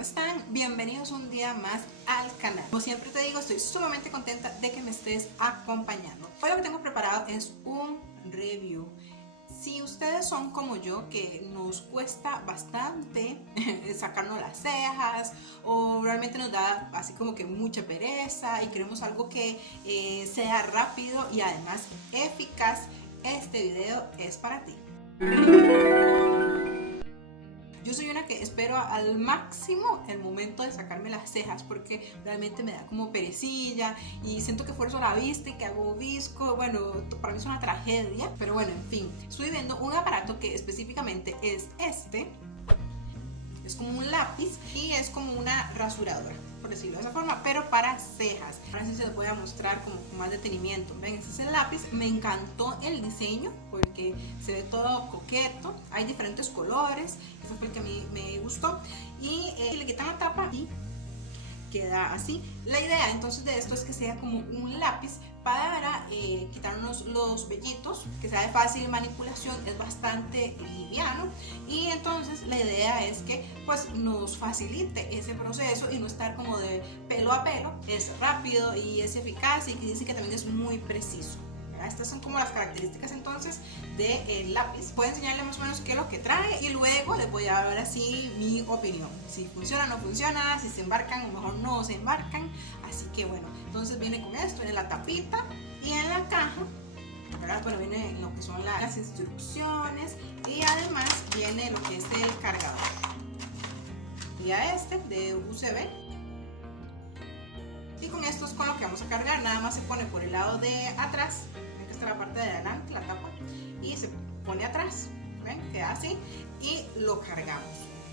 ¿cómo están? Bienvenidos un día más al canal. Como siempre te digo, estoy sumamente contenta de que me estés acompañando. Hoy lo que tengo preparado es un review. Si ustedes son como yo, que nos cuesta bastante sacarnos las cejas o realmente nos da así como que mucha pereza y queremos algo que sea rápido y además eficaz, este video es para ti. Yo soy una que espero al máximo el momento de sacarme las cejas porque realmente me da como perecilla y siento que esfuerzo la vista y que hago visco. Bueno, para mí es una tragedia, pero bueno, en fin. Estoy viendo un aparato que específicamente es este. Es como un lápiz y es como una rasuradora, por decirlo de esa forma, pero para cejas. Ahora sí se les voy a mostrar como con más detenimiento. Ven, este es el lápiz. Me encantó el diseño porque se ve todo coqueto. Hay diferentes colores. Ese fue el que a mí me gustó. Y le quitan la tapa y queda así. La idea entonces de esto es que sea como un lápiz para quitarnos los vellitos, que sea de fácil manipulación, es bastante liviano y entonces la idea es que pues nos facilite ese proceso y no estar como de pelo a pelo. Es rápido y es eficaz y dice que también es muy preciso. Estas son como las características entonces del lápiz. Voy a enseñarles más o menos qué es lo que trae y luego les voy a dar así mi opinión. Si funciona o no funciona, si se embarcan o mejor no se embarcan. Así que bueno, entonces viene con esto, viene la tapita y en la caja, ¿verdad? Bueno, viene lo que son las instrucciones y además viene lo que es el cargador. Y a este de USB. Y con esto es con lo que vamos a cargar. Nada más se pone por el lado de atrás. Ven que está la parte de adelante, la tapa. Y se pone atrás. Ven, queda así. Y lo cargamos.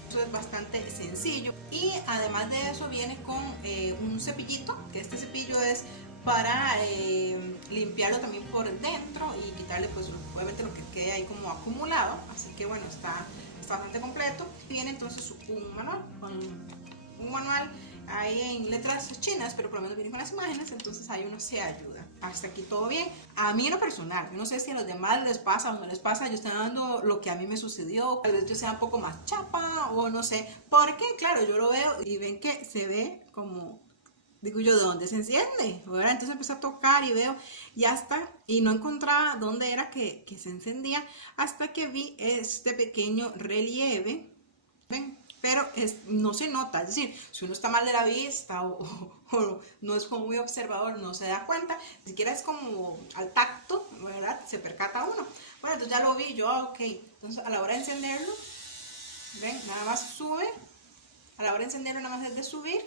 Eso es bastante sencillo. Y además de eso viene con un cepillito. Que este cepillo es para limpiarlo también por dentro. Y quitarle pues obviamente lo que quede ahí como acumulado. Así que bueno, está bastante completo. Viene entonces un manual. Un manual ahí en letras chinas, pero por lo menos viene con las imágenes, entonces ahí uno se ayuda. Hasta aquí todo bien. A mí en lo personal, yo no sé si a los demás les pasa o no les pasa, yo estoy dando lo que a mí me sucedió, tal vez yo sea un poco más chapa o no sé, porque claro, yo lo veo y ven que se ve como, digo yo, ¿de dónde se enciende? ¿Verdad? Entonces empecé a tocar y veo, ya está, y no encontraba dónde era que se encendía, hasta que vi este pequeño relieve, ¿ven? Pero no se nota, es decir, si uno está mal de la vista o no es como muy observador, no se da cuenta, ni siquiera es como al tacto, ¿verdad? Se percata uno. Bueno, entonces ya lo vi, yo, ok, entonces a la hora de encenderlo, ven, nada más sube, a la hora de encenderlo nada más es de subir,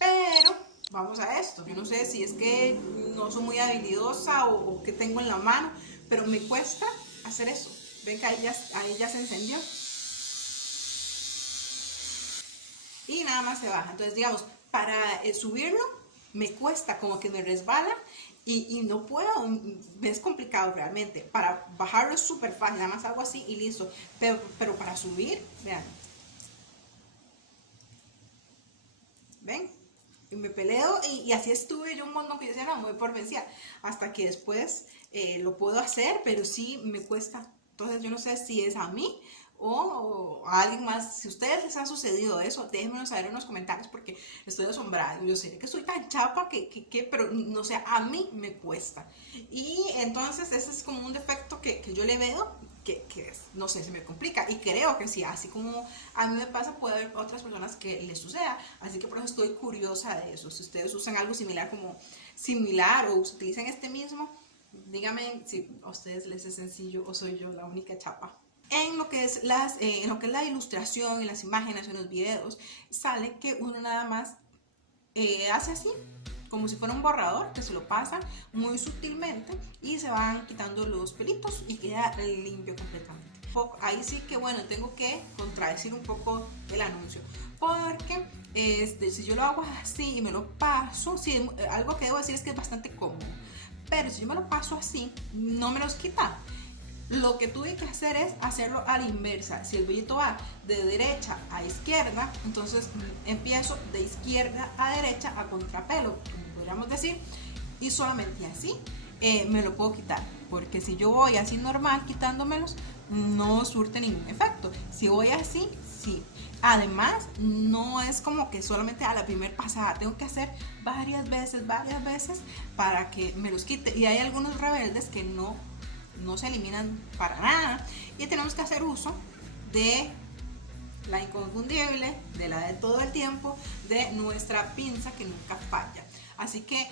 pero vamos a esto, yo no sé si es que no soy muy habilidosa o que tengo en la mano, pero me cuesta hacer eso. Ven que ahí ya se encendió. Y nada más se baja. Entonces, digamos, para subirlo, me cuesta, como que me resbala y no puedo. Es complicado realmente. Para bajarlo es súper fácil. Nada más hago así y listo. Pero para subir, vean. ¿Ven? Y me peleo y así estuve yo un montón que yo decía, no, me voy por vencida. Hasta que después lo puedo hacer, pero sí me cuesta. Entonces yo no sé si es a mí o a alguien más. Si a ustedes les ha sucedido eso, déjenmelo saber en los comentarios porque estoy asombrada. Yo sé que soy tan chapa pero no sé, a mí me cuesta. Y entonces ese es como un defecto que yo le veo, no sé, se me complica. Y creo que sí, así como a mí me pasa, puede haber otras personas que les suceda. Así que por eso estoy curiosa de eso. Si ustedes usan algo similar o utilizan este mismo, díganme si a ustedes les es sencillo o soy yo la única chapa. En lo que es la ilustración, en las imágenes, en los videos, sale que uno nada más hace así, como si fuera un borrador, que se lo pasa muy sutilmente y se van quitando los pelitos y queda limpio completamente. Ahí sí que bueno, tengo que contradecir un poco el anuncio, porque si yo lo hago así y me lo paso, sí, algo que debo decir es que es bastante cómodo. Pero si yo me lo paso así, no me los quita. Lo que tuve que hacer es hacerlo a la inversa. Si el vellito va de derecha a izquierda, entonces empiezo de izquierda a derecha a contrapelo, como podríamos decir, y solamente así me lo puedo quitar. Porque si yo voy así normal quitándomelos, no surte ningún efecto. Si voy así, sí. Además, no es como que solamente a la primera pasada, tengo que hacer varias veces para que me los quite. Y hay algunos rebeldes que no se eliminan para nada y tenemos que hacer uso de la inconfundible, de la de todo el tiempo, de nuestra pinza que nunca falla. Así que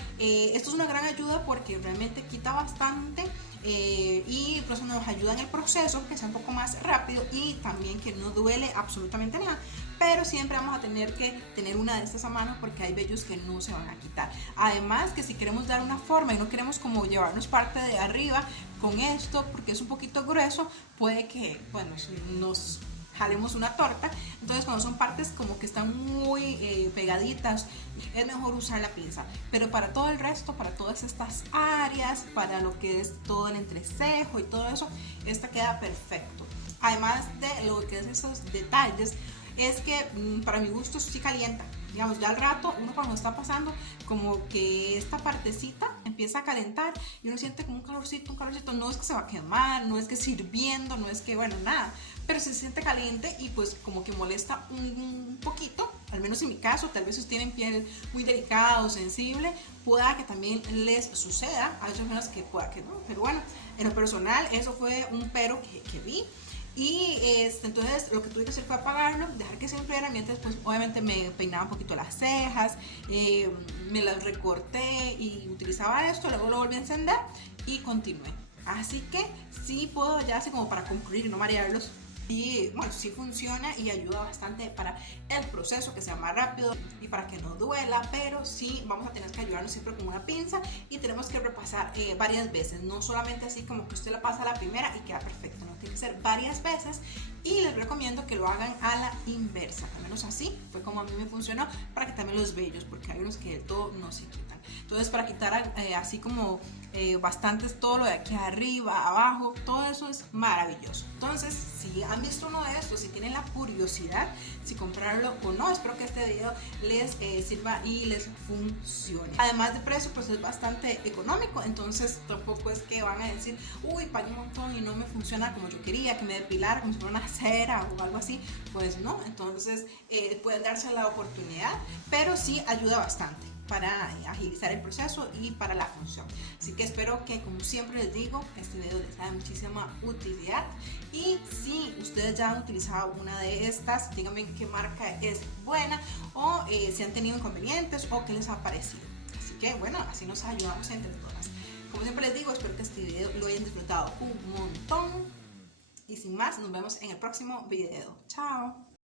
esto es una gran ayuda porque realmente quita bastante y por eso nos ayuda en el proceso, que sea un poco más rápido y también que no duele absolutamente nada. Pero siempre vamos a tener que tener una de estas a mano porque hay vellos que no se van a quitar. Además que si queremos dar una forma y no queremos como llevarnos parte de arriba con esto porque es un poquito grueso, puede que, bueno, nos jalemos una torta. Entonces cuando son partes como que están muy pegaditas, es mejor usar la pinza. Pero para todo el resto, para todas estas áreas, para lo que es todo el entrecejo y todo eso, esta queda perfecto. Además de lo que es esos detalles, es que para mi gusto sí calienta. Digamos, ya al rato, uno cuando está pasando, como que esta partecita empieza a calentar y uno siente como un calorcito, no es que se va a quemar, no es que es hirviendo, no es que, bueno, nada, pero se siente caliente y pues como que molesta un poquito, al menos en mi caso, tal vez si tienen piel muy delicada o sensible, pueda que también les suceda, hay personas que pueda que no, pero bueno, en lo personal eso fue un pero que vi. Y entonces lo que tuve que hacer fue apagarlo, dejar que se enfriara, mientras pues obviamente me peinaba un poquito las cejas, me las recorté y utilizaba esto, luego lo volví a encender y continué. Así que sí puedo ya así como para concluir y no marearlos. Y bueno, sí funciona y ayuda bastante para el proceso, que sea más rápido y para que no duela, pero sí vamos a tener que ayudarnos siempre con una pinza y tenemos que repasar varias veces, no solamente así como que usted la pasa a la primera y queda perfecto, no, tiene que ser varias veces y les recomiendo que lo hagan a la inversa, al menos así fue como a mí me funcionó, para quitarme los vellos, porque hay unos que del todo no se quitan. Entonces para quitar así como bastantes, todo lo de aquí arriba, abajo, todo eso es maravilloso. Entonces si han visto uno de estos, si tienen la curiosidad si comprarlo o no, espero que este video les sirva y les funcione. Además de precio, pues es bastante económico, entonces tampoco es que van a decir, uy, pagué un montón y no me funciona como yo quería, que me depilara como si fuera una cera o algo así. Pues no, entonces pueden darse la oportunidad, pero sí ayuda bastante para agilizar el proceso y para la función. Así que espero que, como siempre les digo, este video les da muchísima utilidad. Y si ustedes ya han utilizado una de estas, díganme qué marca es buena o si han tenido inconvenientes o qué les ha parecido. Así que bueno, así nos ayudamos entre todas. Como siempre les digo, espero que este video lo hayan disfrutado un montón. Y sin más, nos vemos en el próximo video. Chao.